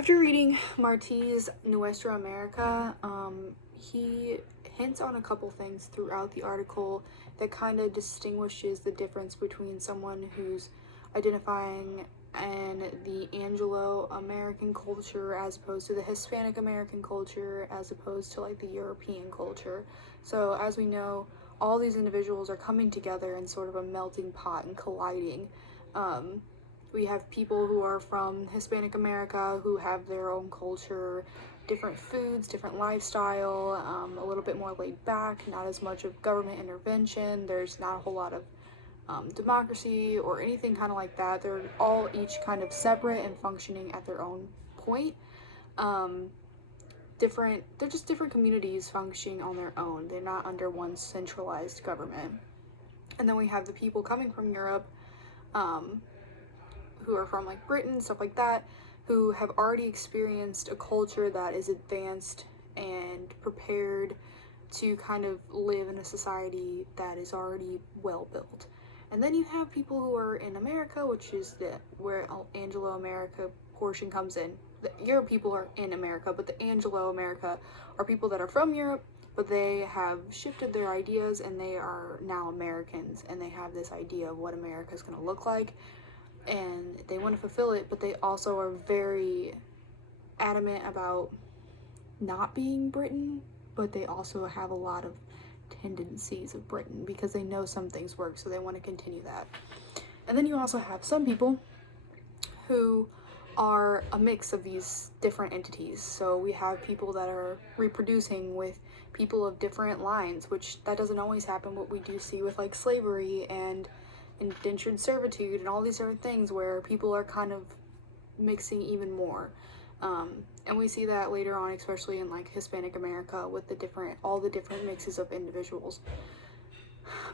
After reading Marti's Nuestra America, he hints on a couple things throughout the article that kind of distinguishes the difference between someone who's identifying in the Anglo-American culture as opposed to the Hispanic American culture as opposed to like the European culture. So as we know, all these individuals are coming together in sort of a melting pot and colliding. We have people who are from Hispanic America who have their own culture, different foods, different lifestyle, a little bit more laid back, not as much of government intervention. There's not a whole lot of democracy or anything kind of like that. They're all each kind of separate and functioning at their own point. They're just different communities functioning on their own. They're not under one centralized government. And then we have the people coming from Europe, who are from like Britain, stuff like that, who have already experienced a culture that is advanced and prepared to kind of live in a society that is already well built. And then you have people who are in America, which is where Anglo-America portion comes in. The Europe people are in America, but the Anglo-America are people that are from Europe, but they have shifted their ideas and they are now Americans, and they have this idea of what America is going to look like, and they want to fulfill it, but they also are very adamant about not being Britain, but they also have a lot of tendencies of Britain because they know some things work, so they want to continue that. And then you also have some people who are a mix of these different entities. So we have people that are reproducing with people of different lines, which that doesn't always happen. What we do see with like slavery and indentured servitude and all these different things where people are kind of mixing even more. And we see that later on, especially in like Hispanic America, with all the different mixes of individuals.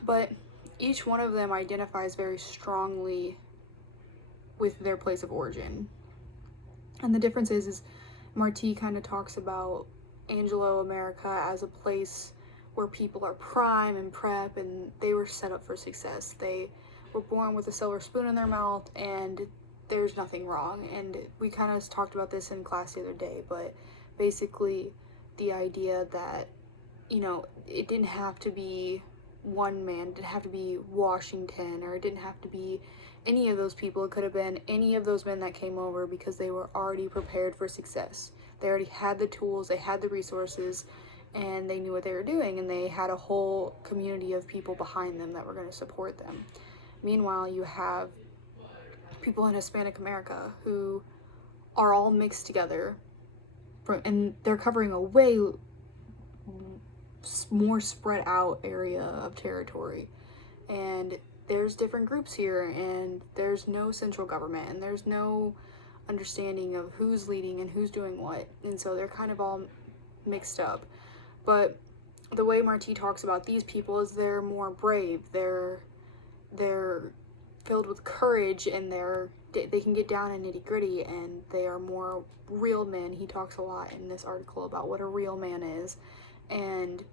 But each one of them identifies very strongly with their place of origin. And the difference is Marti kind of talks about Anglo-America as a place where people are prime and prep, and they were set up for success. They were born with a silver spoon in their mouth, and there's nothing wrong. And we kind of talked about this in class the other day, but basically the idea that, you know, it didn't have to be one man, it didn't have to be Washington, or it didn't have to be any of those people. It could have been any of those men that came over because they were already prepared for success. They already had the tools, they had the resources, and they knew what they were doing, and they had a whole community of people behind them that were going to support them. Meanwhile, you have people in Hispanic America who are all mixed together, and they're covering a way more spread out area of territory. And there's different groups here, and there's no central government, and there's no understanding of who's leading and who's doing what. And so they're kind of all mixed up. But the way Marti talks about these people is they're more brave, they're filled with courage, and they can get down and nitty gritty, and they are more real men. He talks a lot in this article about what a real man is, and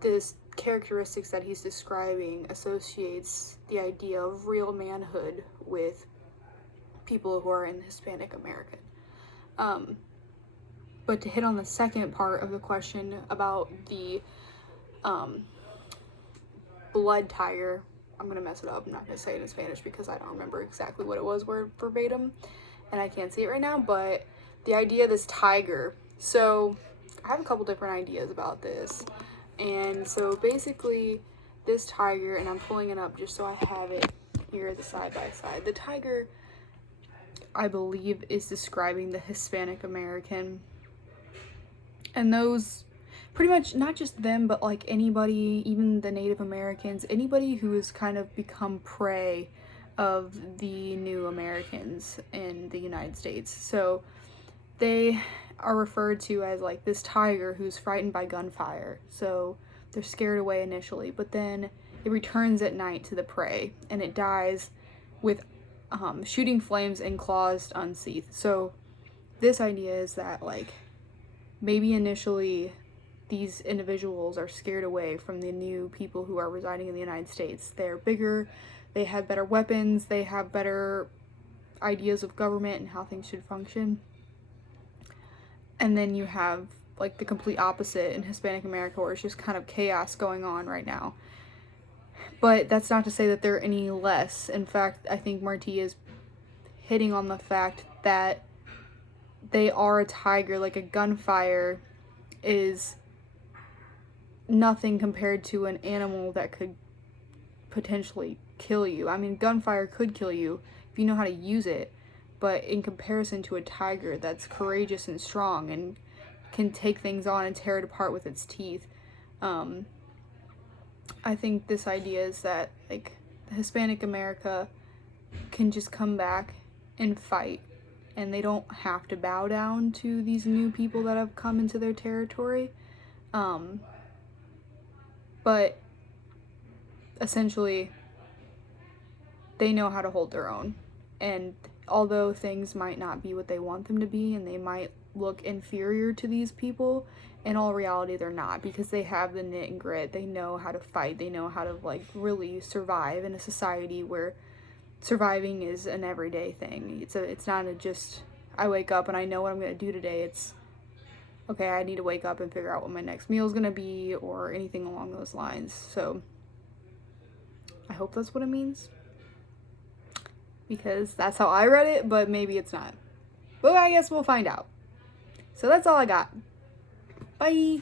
this characteristics that he's describing associates the idea of real manhood with people who are in Hispanic American. But to hit on the second part of the question about the blood tiger, I'm gonna mess it up. I'm not gonna say it in Spanish because I don't remember exactly what it was word verbatim, and I can't see it right now, but the idea of this tiger. So I have a couple different ideas about this. And so basically this tiger, and I'm pulling it up just so I have it here at the side by side. The tiger, I believe, is describing the Hispanic American, and those pretty much not just them, but like anybody, even the Native Americans, anybody who has kind of become prey of the new Americans in the United States. So they are referred to as like this tiger who's frightened by gunfire. So they're scared away initially, but then it returns at night to the prey, and it dies with shooting flames and claws unsheathed. So this idea is that like maybe initially these individuals are scared away from the new people who are residing in the United States. They're bigger, they have better weapons, they have better ideas of government and how things should function. And then you have like the complete opposite in Hispanic America, where it's just kind of chaos going on right now. But that's not to say that they're any less. In fact, I think Marti is hitting on the fact that they are a tiger. Like, a gunfire is nothing compared to an animal that could potentially kill you. I mean, gunfire could kill you if you know how to use it, but in comparison to a tiger that's courageous and strong and can take things on and tear it apart with its teeth, I think this idea is that, like, Hispanic America can just come back and fight, and they don't have to bow down to these new people that have come into their territory. But essentially, they know how to hold their own. And although things might not be what they want them to be, and they might look inferior to these people, in all reality they're not, because they have the knit and grit. They know how to fight. They know how to, like, really survive in a society where surviving is an everyday thing. It's not just I wake up and I know what I'm going to do today. It's, okay, I need to wake up and figure out what my next meal is going to be, or anything along those lines. So I hope that's what it means, because that's how I read it, but maybe it's not. But I guess we'll find out. So that's all I got. Bye!